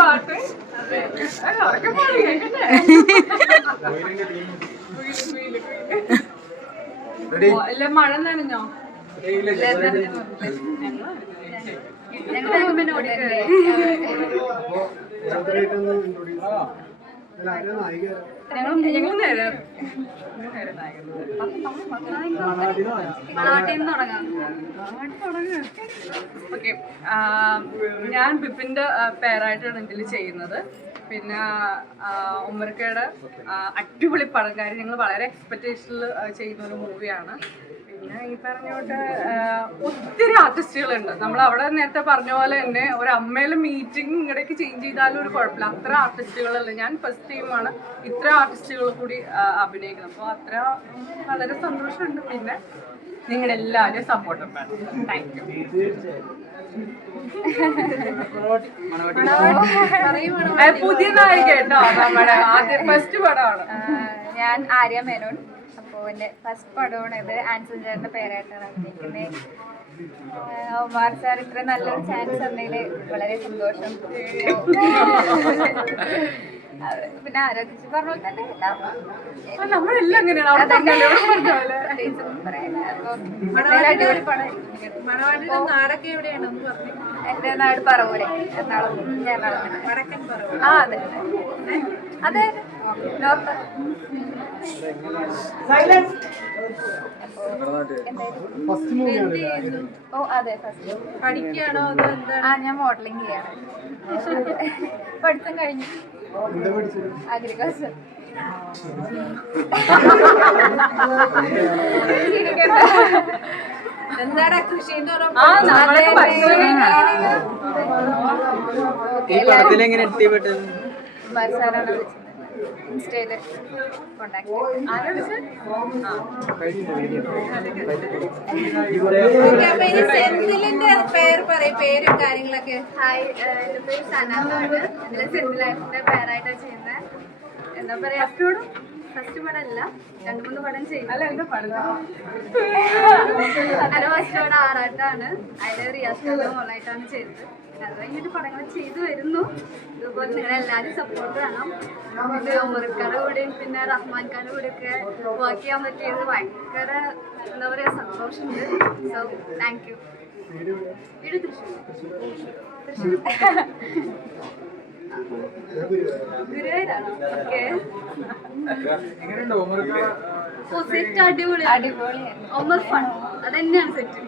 പാട്ട് അല്ല മഴ നനഞ്ഞോ? ഓക്കെ, ഞാൻ ബിപിന്റെ പേരായിട്ടാണ് ഇതിൽ ചെയ്യുന്നത്. പിന്നെ ഉമ്മർക്കയുടെ അടിപൊളി പടംകാരി, ഞങ്ങൾ വളരെ എക്സ്പെക്ടേഷനിൽ ചെയ്യുന്ന ഒരു മൂവിയാണ്. പിന്നെ ഈ പറഞ്ഞോട്ട് ഒത്തിരി ആർട്ടിസ്റ്റുകളുണ്ട്. നമ്മൾ അവിടെ നേരത്തെ പറഞ്ഞ പോലെ തന്നെ ഒരു അമ്മയിലെ മീറ്റിംഗ് ഇങ്ങടേക്ക് ചേഞ്ച് ചെയ്താലും ഒരു കുഴപ്പമില്ല. അത്ര ആർട്ടിസ്റ്റുകളല്ല, ഞാൻ ഫസ്റ്റ് ടൈമാണ് ഇത്ര ആർട്ടിസ്റ്റുകൾ കൂടി അഭിനയിക്കുന്നത്. അപ്പോൾ അത്ര വളരെ സന്തോഷമുണ്ട്. പിന്നെ നിങ്ങളുടെ എല്ലാവരും സപ്പോർട്ടും വേണം. Thank you. പുതിയ നായിക കേട്ടോ, നമ്മുടെ ആദ്യ ഫസ്റ്റ് പടമാണ്. ഞാൻ ആര്യ മേനോൻ. അപ്പോൾ എൻ്റെ ഫസ്റ്റ് പടമാണ് ഇത്. ആൻസൺ ചേട്ടൻ്റെ പേരായിട്ടാണ് അഭിനയിക്കുന്നത്. ഒമാർ സാർ ഇത്ര നല്ലൊരു ചാൻസ് തന്നതിൽ വളരെ സന്തോഷം. പിന്നെ ആരോഗ്യ പറഞ്ഞ പോലെ തന്നെ അടിപൊളി പടം. എൻ്റെ നാട് പറവൂര്, എറണാകുളം. ആ അതെ അതെ നോർത്ത്. ഓ അതെ, ഫസ്റ്റ് പഠിക്കുകയാണോ? ആ ഞാൻ മോഡലിംഗ് ചെയ്യാണ്. പഠിത്തം കഴിഞ്ഞു. അഗ്രികൾച്ചർ. എന്താണ് കൃഷി എന്ന് സാറാണ് വിളിച്ചത്. ഇൻസ്റ്റയില് കോണ്ടാക്ട് പേരും കാര്യങ്ങളൊക്കെ. ഹായ്, എൻ്റെ പേര് സനാണ്. ഇതിൽ സെന്തിലായിട്ടിന്റെ പേരായിട്ടാണ് ചെയ്യുന്നത്. എന്താ പറയാ, ഫസ്റ്റ് പടമല്ല, 2-3 പടം ചെയ്യും. അല്ല ഫസ്റ്റ് പടം ആറാട്ടാണ്. അതിൽ റിയാസിന്റെ മോളായിട്ടാണ് ചെയ്തത്. അത് കഴിഞ്ഞിട്ട് പടങ്ങൾ ചെയ്തു വരുന്നു. ഇതുപോലെ നിങ്ങളെല്ലാവരും സപ്പോർട്ട് വേണം. ഇത് ഉമർക്കാരുടെ കൂടെയും പിന്നെ റഹ്മാൻ ഖാന്റെ കൂടെയൊക്കെ വർക്ക് ചെയ്യാൻ പറ്റിയത് ഭയങ്കര എന്താ പറയുക സന്തോഷമുണ്ട്. So thank you. വീട് തൃശ്ശൂർ. ഗുരുവായൂരാണോ? ഓക്കെ. സെറ്റ് അടിപൊളിയാണ്. ഒമർ ഫൺ, അത് തന്നെയാണ് സെറ്റ്.